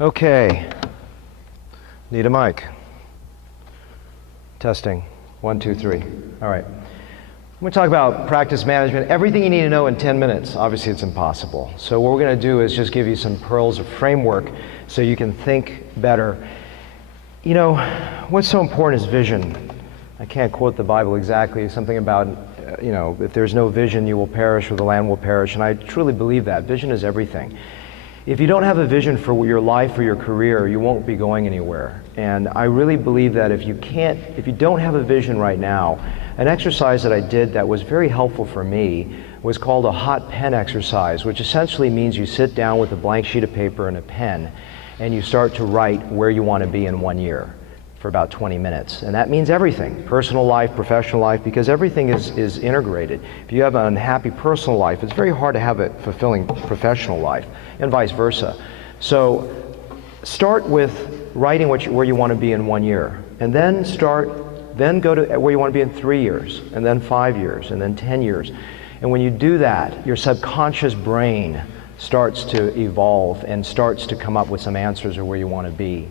Okay, need a mic. Testing, 1, 2, 3. All right. I'm going to talk about practice management, everything you need to know in 10 minutes. Obviously, it's impossible. So what we're going to do is just give you some pearls of framework so you can think better. You know, what's so important is vision. I can't quote the Bible exactly, something about, if there's no vision, you will perish or the land will perish. And I truly believe that. Vision is everything. If you don't have a vision for your life or your career, you won't be going anywhere. And I really believe that if you don't have a vision right now, an exercise that I did that was very helpful for me was called a hot pen exercise, which essentially means you sit down with a blank sheet of paper and a pen, and you start to write where you want to be in 1 year for about 20 minutes. And that means everything, personal life, professional life, because everything is integrated. If you have an unhappy personal life, it's very hard to have a fulfilling professional life, and vice versa. So start with writing where you want to be in 1 year, and then go to where you want to be in 3 years, and then 5 years, and then 10 years. And when you do that, your subconscious brain starts to evolve and starts to come up with some answers of where you want to be.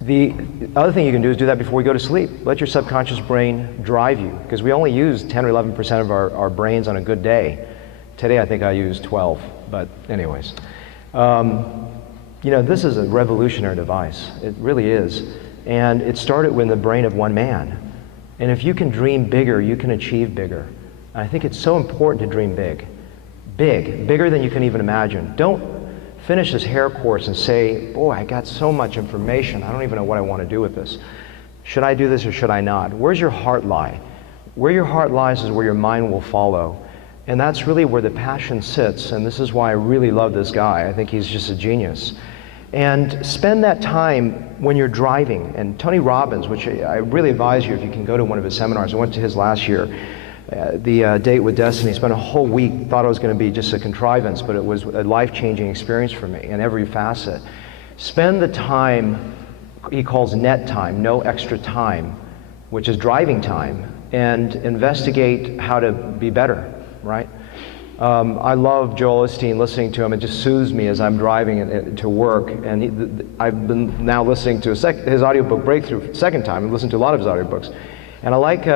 The other thing you can do is do that before we go to sleep. Let your subconscious brain drive you, because we only use 10 or 11% of our brains on a good day. Today I think I used 12, but anyways. This is a revolutionary device. It really is. And it started with the brain of one man. And if you can dream bigger, you can achieve bigger. And I think it's so important to dream big. Bigger than you can even imagine. Don't finish this hair course and say, boy, I got so much information, I don't even know what I want to do with this. Should I do this or should I not? Where's your heart lie? Where your heart lies is where your mind will follow. And that's really where the passion sits, and this is why I really love this guy. I think he's just a genius. And spend that time when you're driving. And Tony Robbins, which I really advise you if you can go to one of his seminars. I went to his last year. The Date with Destiny, spent a whole week, thought it was going to be just a contrivance, but it was a life-changing experience for me in every facet. Spend the time, he calls net time, no extra time, which is driving time, and investigate how to be better, right? I love Joel Osteen, listening to him. It just soothes me as I'm driving to work, and I've been now listening to his audiobook Breakthrough, second time. I've listened to a lot of his audiobooks, and I like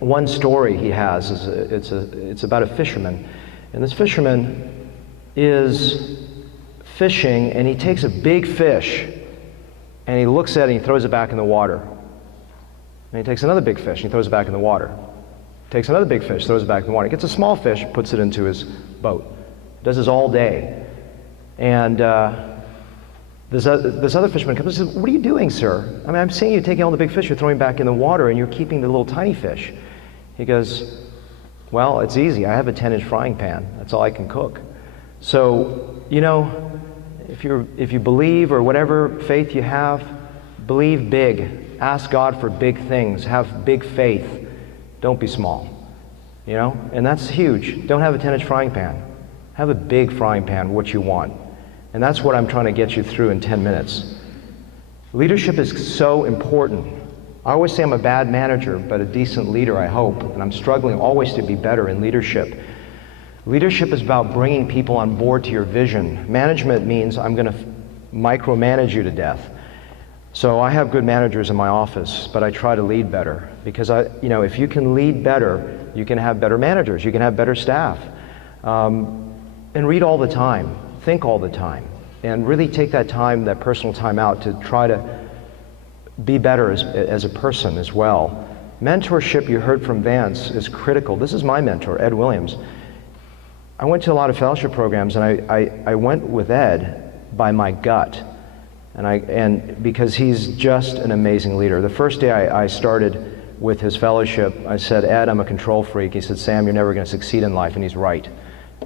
one story he has. It's about a fisherman, and this fisherman is fishing, and he takes a big fish, and he looks at it and he throws it back in the water. And he takes another big fish and he throws it back in the water. Takes another big fish, throws it back in the water. He gets a small fish, puts it into his boat. Does this all day. And this other fisherman comes and says, "What are you doing, sir? I mean, I'm seeing you taking all the big fish, you're throwing back in the water, and you're keeping the little tiny fish." He goes, "Well, it's easy. I have a 10-inch frying pan. That's all I can cook." So, if you believe, or whatever faith you have, believe big. Ask God for big things. Have big faith. Don't be small. And that's huge. Don't have a 10-inch frying pan. Have a big frying pan, what you want. And that's what I'm trying to get you through in 10 minutes. Leadership is so important. I always say I'm a bad manager, but a decent leader, I hope. And I'm struggling always to be better in leadership. Leadership is about bringing people on board to your vision. Management means I'm going to micromanage you to death. So I have good managers in my office, but I try to lead better. Because if you can lead better, you can have better managers, you can have better staff. And read all the time, think all the time, and really take that time, that personal time out to try to be better as a person as well. Mentorship, you heard from Vance, is critical. This is my mentor, Ed Williams. I went to a lot of fellowship programs, and I went with Ed by my gut. And because he's just an amazing leader. The first day I started with his fellowship, I said, "Ed, I'm a control freak." He said, "Sam, you're never going to succeed in life," and he's right.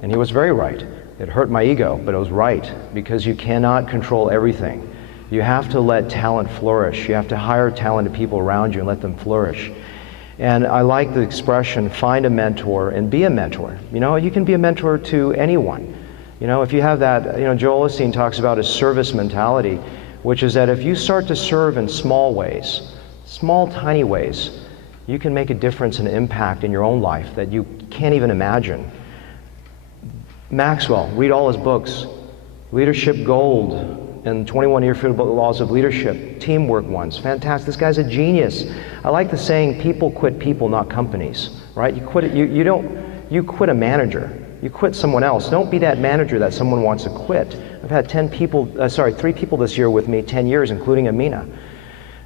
And he was very right. It hurt my ego, but it was right, because you cannot control everything. You have to let talent flourish. You have to hire talented people around you and let them flourish. And I like the expression, find a mentor and be a mentor. You can be a mentor to anyone. If you have that, Joel Osteen talks about a service mentality, which is that if you start to serve in small ways, small, tiny ways, you can make a difference and impact in your own life that you can't even imagine. Maxwell, read all his books. Leadership Gold and 21 Irrefutable Laws of Leadership, teamwork ones, fantastic. This guy's a genius. I like the saying, people quit people, not companies, right? You quit a manager. You quit someone else. Don't be that manager that someone wants to quit. I've had 3 people this year with me, 10 years, including Amina.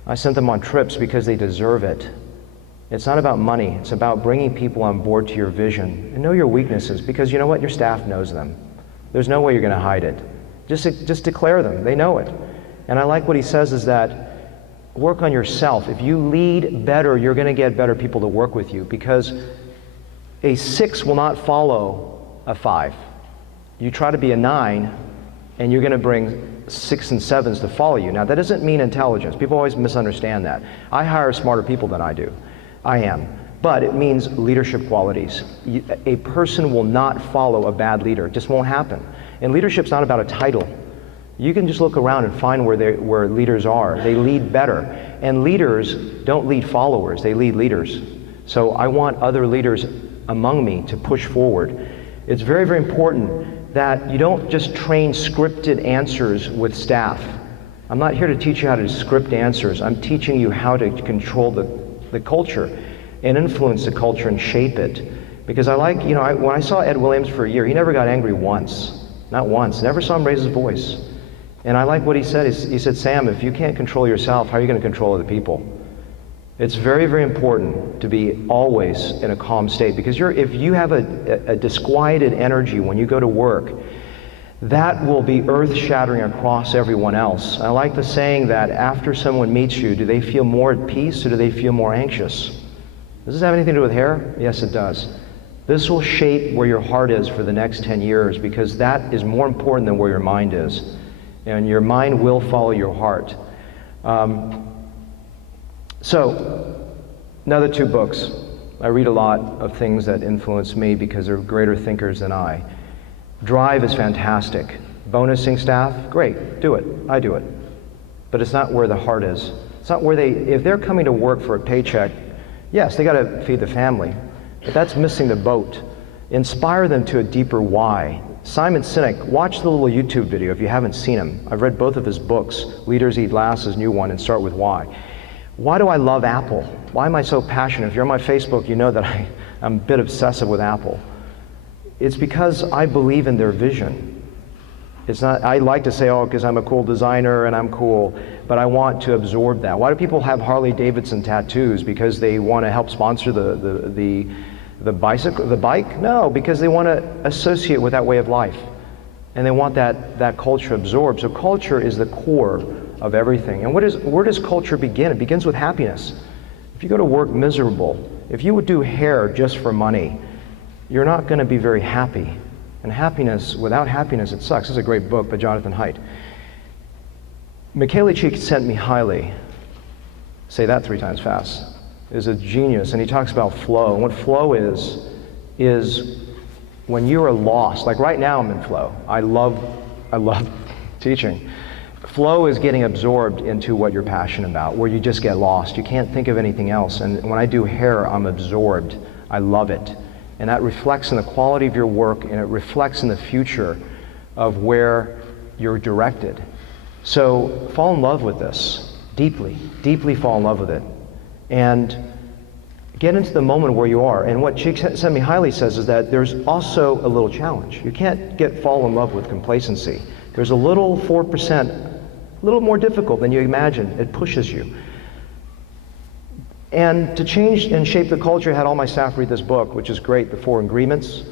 I sent them on trips because they deserve it. It's not about money. It's about bringing people on board to your vision. And know your weaknesses, because you know what? Your staff knows them. There's no way you're going to hide it. Just declare them. They know it. And I like what he says is that work on yourself. If you lead better, you're going to get better people to work with you, because a 6 will not follow a 5. You try to be a 9, and you're going to bring 6 and 7s to follow you. Now, that doesn't mean intelligence. People always misunderstand that. I hire smarter people than I do. I am. But it means leadership qualities. A person will not follow a bad leader. It just won't happen. And leadership's not about a title. You can just look around and find where leaders are. They lead better. And leaders don't lead followers. They lead leaders. So I want other leaders among me to push forward. It's very, very important that you don't just train scripted answers with staff. I'm not here to teach you how to script answers. I'm teaching you how to control the culture and influence the culture and shape it. Because I like, when I saw Ed Williams for a year, he never got angry once. Not once. Never saw him raise his voice. And I like what he said. He said, Sam, if you can't control yourself, how are you going to control other people? It's very, very important to be always in a calm state, because if you have a disquieted energy when you go to work, that will be earth-shattering across everyone else. I like the saying that after someone meets you, do they feel more at peace or do they feel more anxious? Does this have anything to do with hair? Yes, it does. This will shape where your heart is for the next 10 years, because that is more important than where your mind is. And your mind will follow your heart. So, another 2 books. I read a lot of things that influence me because they're greater thinkers than I. Drive is fantastic. Bonusing staff, great, do it. I do it. But it's not where the heart is. It's not where if they're coming to work for a paycheck, yes, they got to feed the family, but that's missing the boat. Inspire them to a deeper why. Simon Sinek, watch the little YouTube video if you haven't seen him. I've read both of his books, Leaders Eat Last, his new one, and Start With Why. Why do I love Apple? Why am I so passionate? If you're on my Facebook, you know that I'm a bit obsessive with Apple. It's because I believe in their vision. It's not, I like to say, because I'm a cool designer and I'm cool, but I want to absorb that. Why do people have Harley Davidson tattoos? Because they want to help sponsor the bike? No, because they want to associate with that way of life. And they want that culture absorbed. So culture is the core of everything. And where does culture begin? It begins with happiness. If you go to work miserable, if you would do hair just for money, you're not going to be very happy. And happiness, without happiness, it sucks. This is a great book by Jonathan Haidt. Michele Csikszentmihalyi, say that 3 times fast, is a genius, and he talks about flow. And what flow is when you are lost. Like right now I'm in flow. I love teaching. Flow is getting absorbed into what you're passionate about, where you just get lost. You can't think of anything else. And when I do hair, I'm absorbed. I love it. And that reflects in the quality of your work, and it reflects in the future of where you're directed. So fall in love with this, deeply, deeply fall in love with it. And get into the moment where you are. And what Csikszentmihalyi says is that there's also a little challenge. You can't fall in love with complacency. There's a little 4%, a little more difficult than you imagine. It pushes you. And to change and shape the culture, I had all my staff read this book, which is great, The 4 Agreements.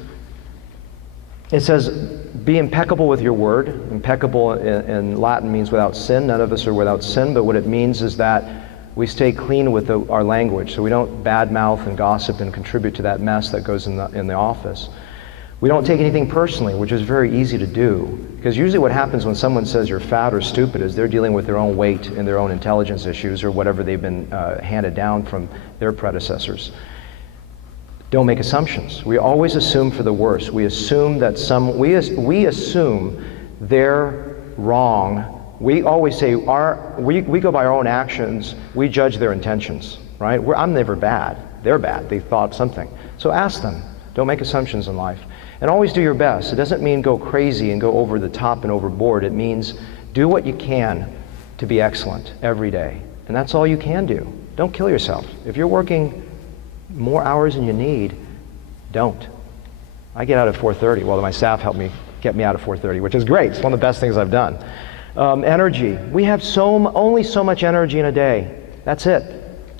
It says, be impeccable with your word. Impeccable in Latin means without sin. None of us are without sin, but what it means is that we stay clean with our language, so we don't badmouth and gossip and contribute to that mess that goes in the office. We don't take anything personally, which is very easy to do, because usually what happens when someone says you're fat or stupid is they're dealing with their own weight and their own intelligence issues or whatever they've been handed down from their predecessors. Don't make assumptions. We always assume for the worst. We assume that we assume they're wrong. We always say we go by our own actions. We judge their intentions, right? I'm never bad. They're bad. They thought something. So ask them. Don't make assumptions in life. And always do your best. It doesn't mean go crazy and go over the top and overboard. It means do what you can to be excellent every day. And that's all you can do. Don't kill yourself. If you're working more hours than you need, don't. I get out at 4:30. Well, my staff helped me get me out at 4:30, which is great. It's one of the best things I've done. Energy. We have only so much energy in a day. That's it.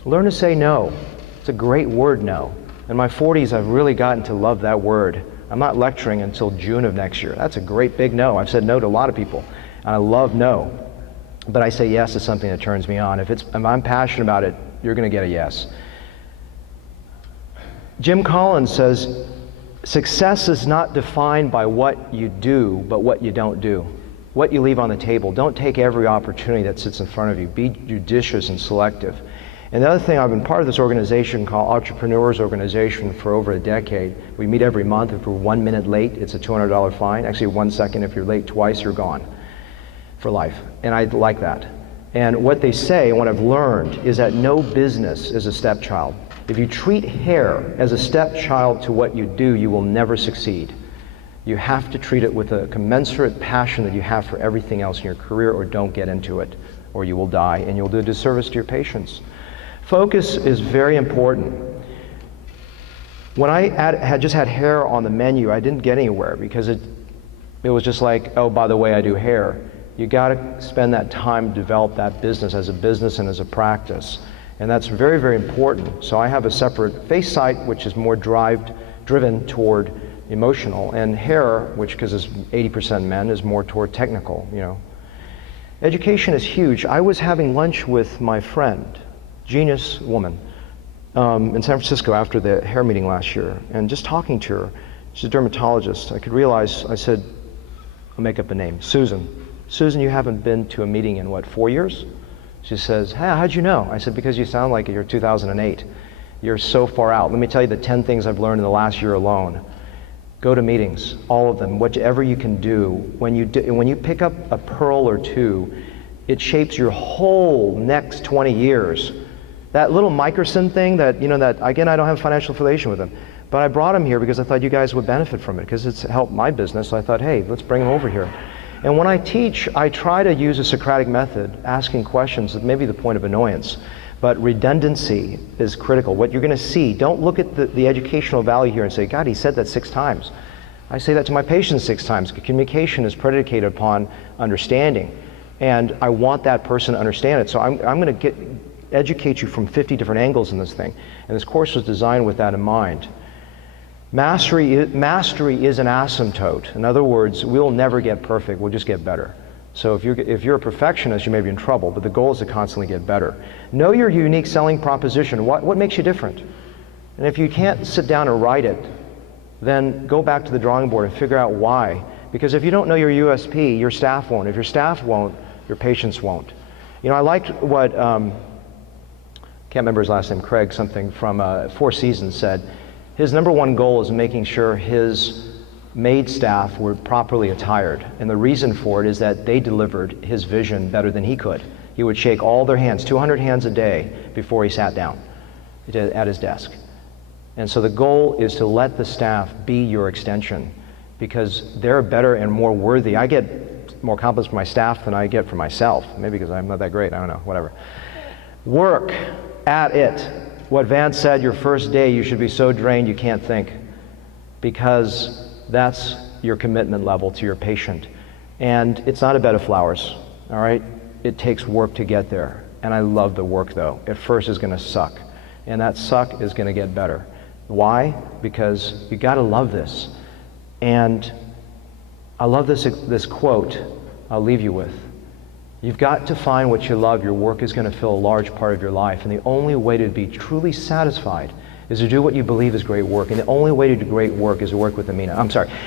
Learn to say no. It's a great word, no. In my 40s, I've really gotten to love that word. I'm not lecturing until June of next year. That's a great big no. I've said no to a lot of people, and I love no. But I say yes to something that turns me on. If I'm passionate about it, you're going to get a yes. Jim Collins says, success is not defined by what you do, but what you don't do. What you leave on the table. Don't take every opportunity that sits in front of you. Be judicious and selective. And the other thing, I've been part of this organization called Entrepreneurs Organization for over a decade. We meet every month. If we're 1 minute late, it's a $200 fine. Actually, 1 second. If you're late twice, you're gone for life. And I like that. And what they say, and what I've learned, is that no business is a stepchild. If you treat hair as a stepchild to what you do, you will never succeed. You have to treat it with a commensurate passion that you have for everything else in your career, or don't get into it, or you will die, and you'll do a disservice to your patients. Focus is very important. When I had just had hair on the menu, I didn't get anywhere because it was just like, oh, by the way, I do hair. You got to spend that time to develop that business as a business and as a practice. And that's very, very important. So I have a separate face site, which is more driven toward emotional, and hair, which, because it's 80% men, is more toward technical, you know. Education is huge. I was having lunch with my friend, genius woman, in San Francisco after the hair meeting last year, and just talking to her, she's a dermatologist, I could realize, I said, I'll make up a name, Susan. Susan, you haven't been to a meeting in what, 4 years? She says, hey, how'd you know? I said, because you sound like you're 2008. You're so far out. Let me tell you the 10 things I've learned in the last year alone. Go to meetings, all of them, whatever you can do. When you pick up a pearl or two, it shapes your whole next 20 years. That little microsin thing that, that, again, I don't have financial affiliation with him, but I brought him here because I thought you guys would benefit from it, because it's helped my business, so I thought, hey, let's bring him over here. And when I teach, I try to use a Socratic method, asking questions that may be the point of annoyance, but redundancy is critical. What you're going to see, don't look at the educational value here and say, God, he said that 6 times. I say that to my patients 6 times. Communication is predicated upon understanding, and I want that person to understand it. So I'm going to educate you from 50 different angles in this thing, and this course was designed with that in mind. Mastery is an asymptote. In other words, we'll never get perfect, we'll just get better. So if you're a perfectionist, you may be in trouble, but the goal is to constantly get better. Know your unique selling proposition. What makes you different? And if you can't sit down and write it, then go back to the drawing board and figure out why. Because if you don't know your USP, your staff won't. If your staff won't, your patients won't. I liked what, can't remember his last name, Craig something from 4 Seasons said. His number 1 goal is making sure his maid staff were properly attired. And the reason for it is that they delivered his vision better than he could. He would shake all their hands, 200 hands a day, before he sat down at his desk. And so the goal is to let the staff be your extension, because they're better and more worthy. I get more compliments from my staff than I get from myself. Maybe because I'm not that great, I don't know, whatever. Work at it. What Vance said, your first day you should be so drained you can't think, because that's your commitment level to your patient. And it's not a bed of flowers, all right? It takes work to get there. And I love the work though. At first it's gonna suck. And that suck is gonna get better. Why? Because you gotta love this. And I love this quote I'll leave you with. You've got to find what you love. Your work is going to fill a large part of your life. And the only way to be truly satisfied is to do what you believe is great work. And the only way to do great work is to work with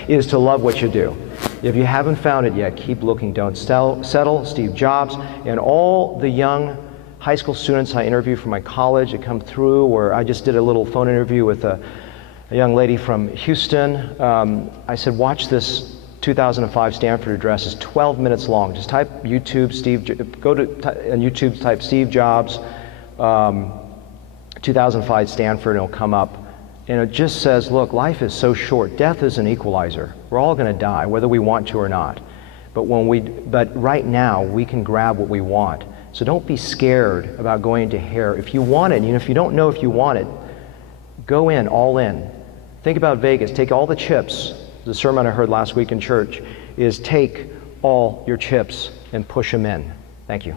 is to love what you do. If you haven't found it yet, keep looking. Don't settle. Steve Jobs and all the young high school students I interview from my college that come through, or I just did a little phone interview with a young lady from Houston. I said, watch this 2005 Stanford address. Is 12 minutes long. Just type YouTube, YouTube, type Steve Jobs, 2005 Stanford, and it'll come up. And it just says, look, life is so short. Death is an equalizer. We're all going to die, whether we want to or not. But right now, we can grab what we want. So don't be scared about going into hair. If you want it, if you don't know if you want it, go in, all in. Think about Vegas. Take all the chips. The sermon I heard last week in church is take all your chips and push them in. Thank you.